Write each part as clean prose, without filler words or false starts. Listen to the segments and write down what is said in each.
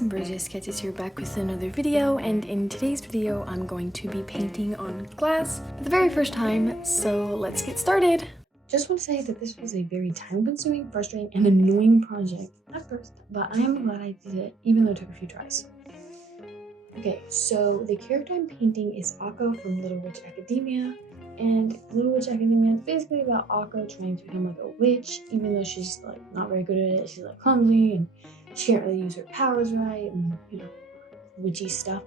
guys, Ambrosiasketches here, back with another video, and in today's video I'm going to be painting on glass for the very first time, so let's get started. Just want to say that this was a very time-consuming, frustrating, and annoying project at first, but I am glad I did it, even though it took a few tries. Okay, so the character I'm painting is Akko from Little Witch Academia, and Little Witch Academia is basically about Akko trying to become like a witch, even though she's like not very good at it. She's like clumsy and she can't really use her powers right, and you know, witchy stuff.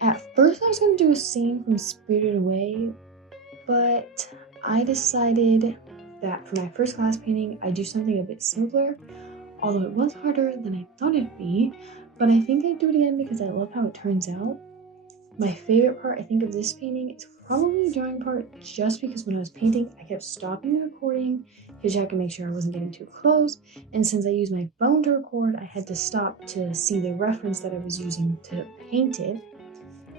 At first I was going to do a scene from Spirited Away, but I decided that for my first glass painting I'd do something a bit simpler, although it was harder than I thought it'd be, but I think I'd do it again because I love how it turns out. My favorite part, I think, of this painting is probably the drawing part, just because when I was painting, I kept stopping the recording to check and make sure I wasn't getting too close. And since I used my phone to record, I had to stop to see the reference that I was using to paint it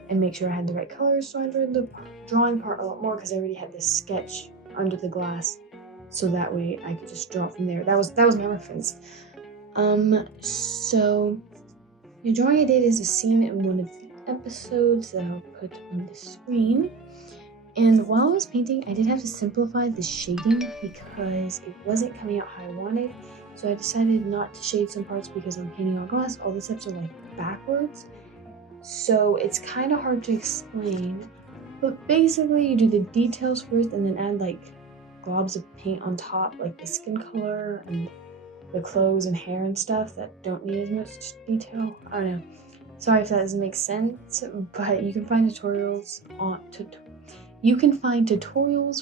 and make sure I had the right colors. So I enjoyed the drawing part a lot more because I already had this sketch under the glass, so that way I could just draw from there. That was my reference. So the drawing I did is a scene in one of the episodes that I'll put on the screen, and while I was painting I did have to simplify the shading because it wasn't coming out how I wanted, so I decided not to shade some parts because I'm painting on glass. All the steps are like backwards, so it's kind of hard to explain, but basically you do the details first and then add like globs of paint on top, like the skin color and the clothes and hair and stuff that don't need as much detail. I don't know. Sorry if that doesn't make sense, but you can find tutorials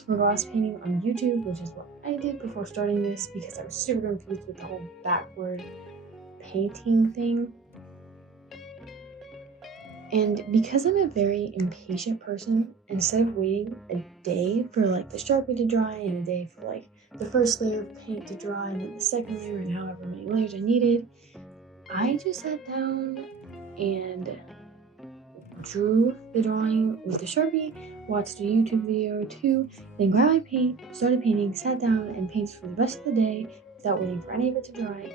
for glass painting on YouTube, which is what I did before starting this because I was super confused with the whole backward painting thing. And because I'm a very impatient person, instead of waiting a day for like the Sharpie to dry and a day for like the first layer of paint to dry and then the second layer and however many layers I needed, I just sat down and drew the drawing with the Sharpie, watched a YouTube video or two, then grabbed my paint, started painting, sat down and painted for the rest of the day without waiting for any of it to dry.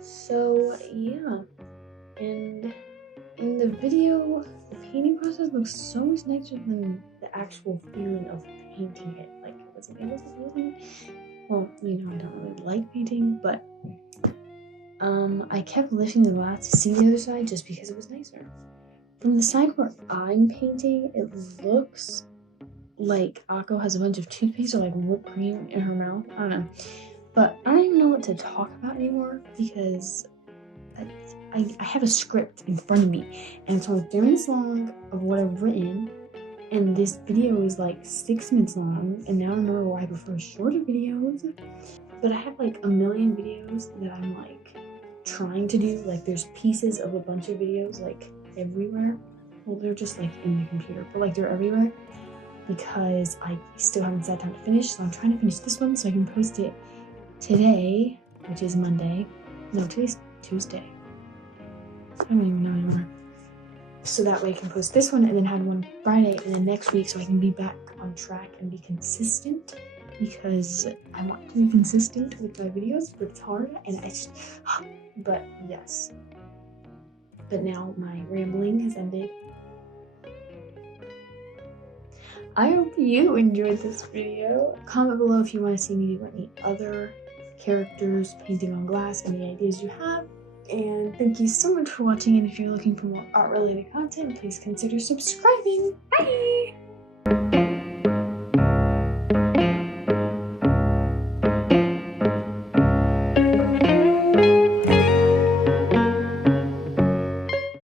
So yeah, and in the video, the painting process looks so much nicer than the actual feeling of painting it. Like it wasn't well, you know, I don't really like painting, but I kept lifting the glass to see the other side just because it was nicer. From the side where I'm painting, it looks like Akko has a bunch of toothpaste or like whipped cream in her mouth. I don't know. But I don't even know what to talk about anymore because I have a script in front of me, and it's only 3 minutes long of what I've written, and this video is like 6 minutes long, and now I remember why I prefer shorter videos. But I have like a million videos that I'm like trying to do. Like there's pieces of a bunch of videos like everywhere. Well, they're just like in the computer, but like they're everywhere because I still haven't sat down to finish. So I'm trying to finish this one so I can post it today, which is Monday. No, today's Tuesday. I don't even know anymore. So that way I can post this one and then have one Friday and then next week, so I can be back on track and be consistent, because I want to be consistent with my videos, but it's hard and I just, but yes. But now my rambling has ended. I hope you enjoyed this video. Comment below if you want to see me do any other characters painting on glass, any ideas you have. And thank you so much for watching, and if you're looking for more art related content, please consider subscribing. Bye!